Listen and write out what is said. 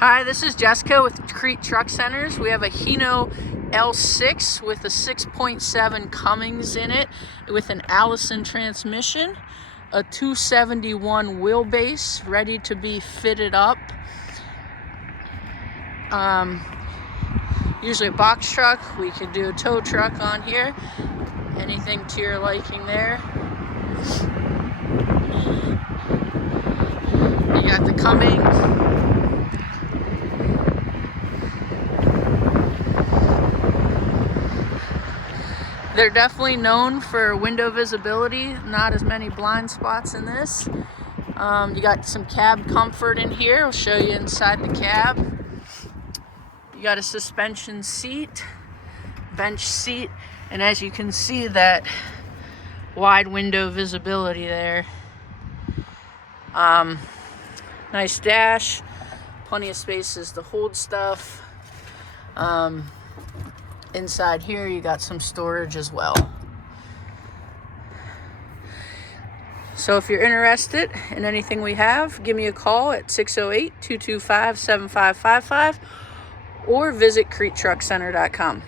Hi, this is Jessica with Kriete Truck Centers. We have a Hino L6 with a 6.7 Cummins in it with an Allison transmission, a 271 wheelbase ready to be fitted up. Usually a box truck. We could do a tow truck on here. Anything to your liking there. You got the Cummins. They're definitely known for window visibility, not as many blind spots in this. You got some cab comfort in here. I'll show you inside the cab. You got a suspension seat, bench seat, and as you can see, that wide window visibility there. Nice dash, plenty of spaces to hold stuff. Inside here you got some storage as well. So if you're interested in anything we have, give me a call at 608-225-7555 or visit KrieteTruckCenter.com.